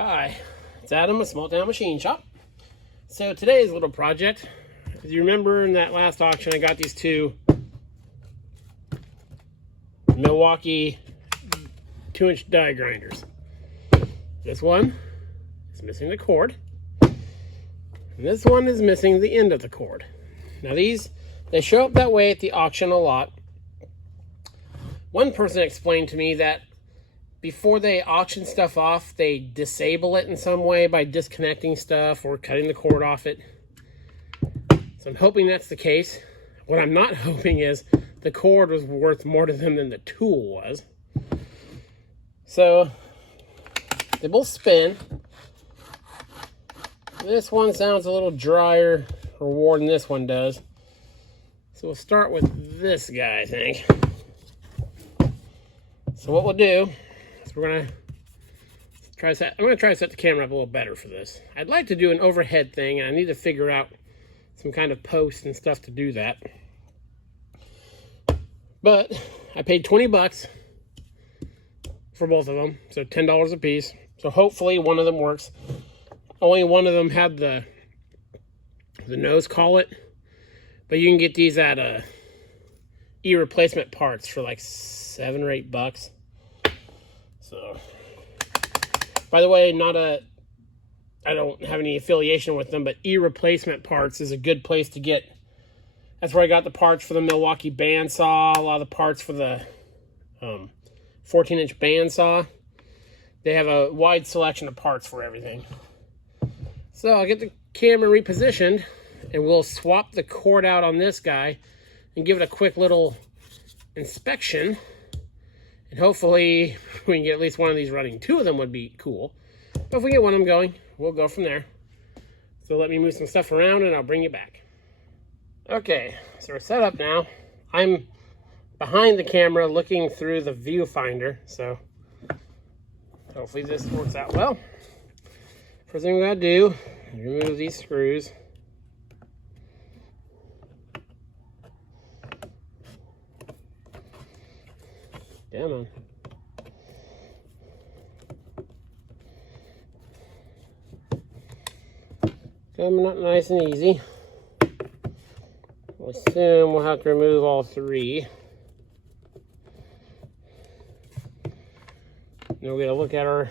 Hi, it's Adam with Small Town Machine Shop. So today's little project, as you remember in that last auction, I got these two Milwaukee 2-inch die grinders. This one is missing the cord, and this one is missing the end of the cord. Now they show up that way at the auction a lot. One person explained to me that before they auction stuff off, they disable it in some way by disconnecting stuff or cutting the cord off it. So I'm hoping that's the case. What I'm not hoping is the cord was worth more to them than the tool was. So they both spin. This one sounds a little drier or warm than this one does. So we'll start with this guy, I think. So what we'll do, I'm going to try to set the camera up a little better for this. I'd like to do an overhead thing, and I need to figure out some kind of post and stuff to do that. But I paid 20 bucks for both of them, so $10 a piece. So hopefully one of them works. Only one of them had the nose collet, but you can get these at e-replacement parts for like $7 or $8. So, by the way, I don't have any affiliation with them, but e-replacement parts is a good place to get. That's where I got the parts for the Milwaukee bandsaw, a lot of the parts for the 14-inch bandsaw. They have a wide selection of parts for everything. So I'll get the camera repositioned, and we'll swap the cord out on this guy and give it a quick little inspection. And hopefully we can get at least one of these running. Two of them would be cool. But if we get one of them going, we'll go from there. So let me move some stuff around and I'll bring you back. Okay, so we're set up now. I'm behind the camera looking through the viewfinder. So hopefully this works out well. First thing we gotta do is remove these screws. Come on. Coming up nice and easy. We'll assume we'll have to remove all three. Then we'll get a look at our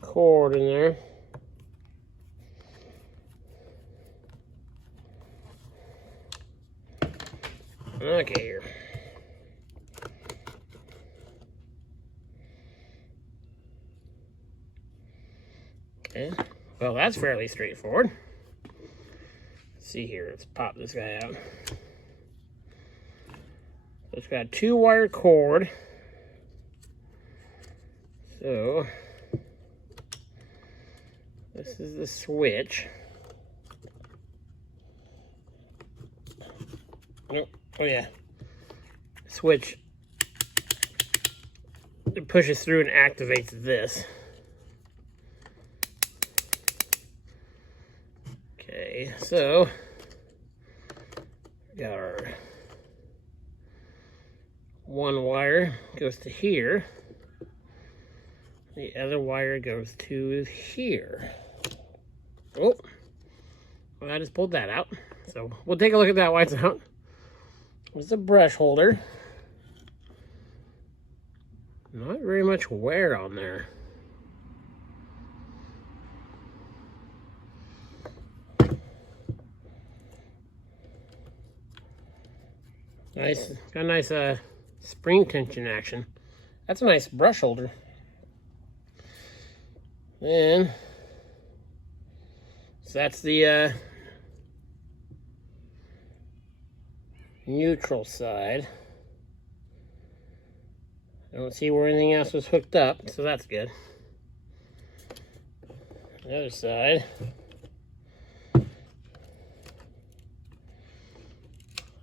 cord in there. Okay, here. Okay. Well, that's fairly straightforward. Let's see here. Let's pop this guy out. It's got a 2-wire cord. So this is the switch. Oh yeah. Switch. It pushes through and activates this. Okay, so we got our one wire goes to here. The other wire goes to here. Oh, well, I just pulled that out. So we'll take a look at that while it's out. There's a brush holder. Not very much wear on there. Nice, got a nice spring tension action. That's a nice brush holder. Then, so that's the neutral side. I don't see where anything else was hooked up, so that's good. The other side.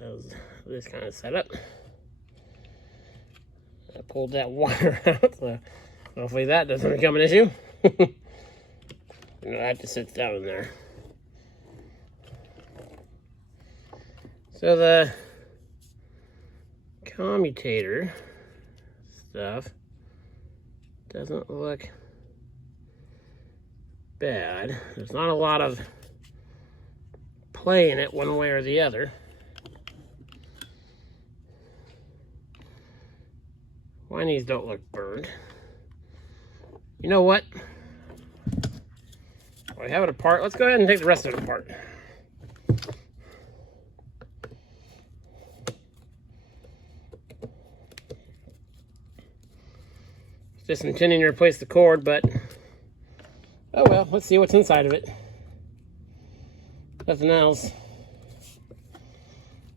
How's this kind of setup? I pulled that wire out, so hopefully that doesn't become an issue. That just sits down in there. So the commutator stuff doesn't look bad. There's not a lot of play in it one way or the other. Whinnies don't look burned. You know what? We have it apart. Let's go ahead and take the rest of it apart. Just intending to replace the cord, but oh well, let's see what's inside of it. Nothing else.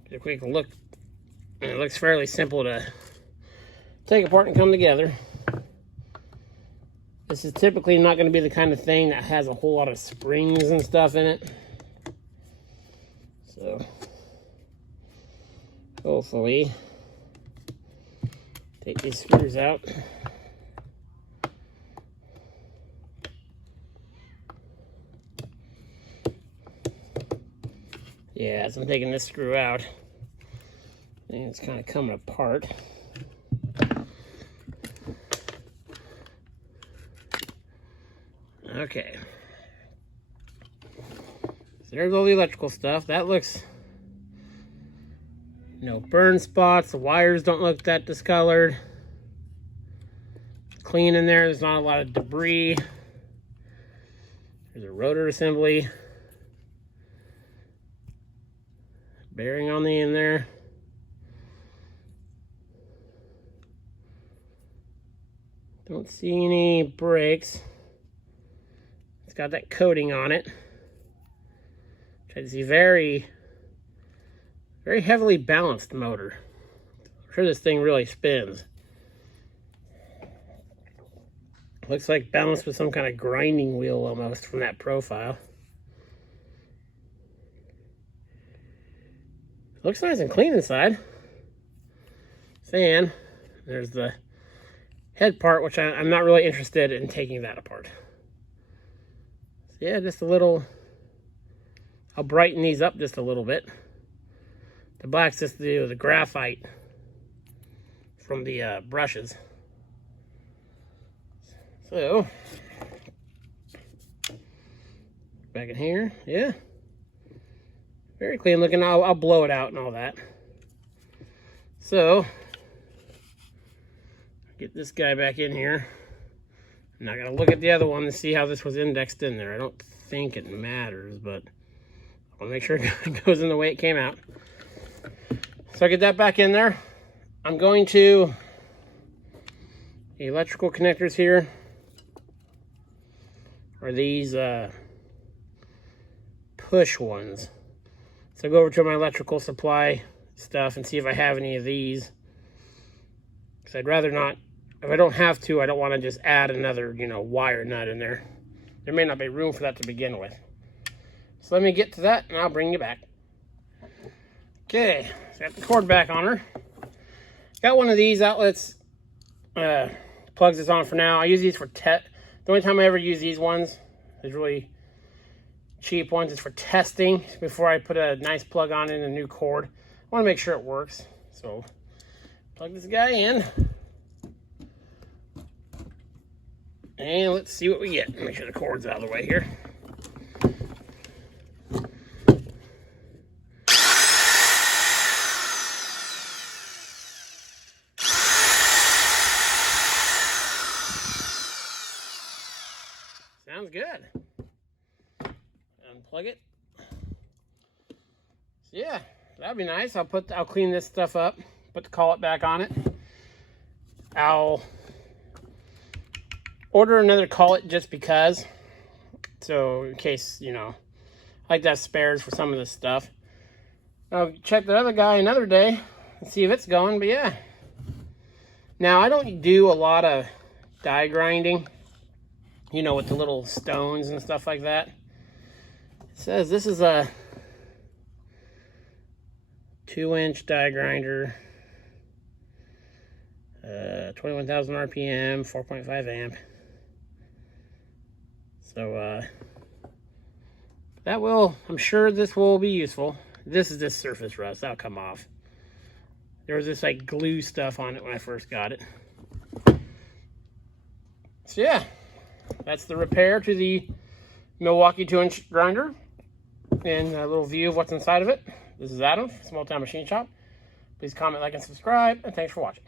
Get a quick look. It looks fairly simple to take apart and come together. This is typically not going to be the kind of thing that has a whole lot of springs and stuff in it. So, hopefully, take these screws out. Yeah, as I'm taking this screw out, I think it's kind of coming apart. Okay. So there's all the electrical stuff. That looks, no burn spots. The wires don't look that discolored. Clean in there. There's not a lot of debris. There's a rotor assembly. Bearing on the end there. Don't see any brakes. It's got that coating on it. Try to see very heavily balanced motor. I'm sure this thing really spins. Looks like balanced with some kind of grinding wheel almost from that profile. Looks nice and clean inside. Fan. There's the head part, which I'm not really interested in taking that apart. So yeah, just a little. I'll brighten these up just a little bit. The black's just the graphite from the brushes. So, back in here, yeah. Very clean looking. I'll blow it out and all that. So, get this guy back in here. I'm not going to look at the other one to see how this was indexed in there. I don't think it matters, but I want to make sure it goes in the way it came out. So I get that back in there. I'm going to the electrical connectors here are these push ones. So I go over to my electrical supply stuff and see if I have any of these. Because I'd rather not, if I don't have to, I don't want to just add another, wire nut in there. There may not be room for that to begin with. So let me get to that and I'll bring you back. Okay, so got the cord back on her. Got one of these outlets, plugs this on for now. I use these for the only time I ever use these ones, is really cheap ones, is for testing before I put a nice plug on in a new cord. I want to make sure it works. So plug this guy in. And let's see what we get. Make sure the cord's out of the way here. Sounds good. Unplug it. So yeah, that'd be nice. I'll clean this stuff up, put the collet back on it. I'll order another collet just because. So in case, I like to have spares for some of this stuff. I'll check the other guy another day and see if it's going, but yeah. Now I don't do a lot of die grinding. With the little stones and stuff like that. It says this is a 2-inch die grinder, 21,000 RPM, 4.5 amp. So I'm sure this will be useful. This is this surface rust, that'll come off. There was this like glue stuff on it when I first got it. So yeah. That's the repair to the Milwaukee 2-inch grinder and a little view of what's inside of it. This is Adam, Small Town Machine Shop. Please comment, like, and subscribe, and thanks for watching.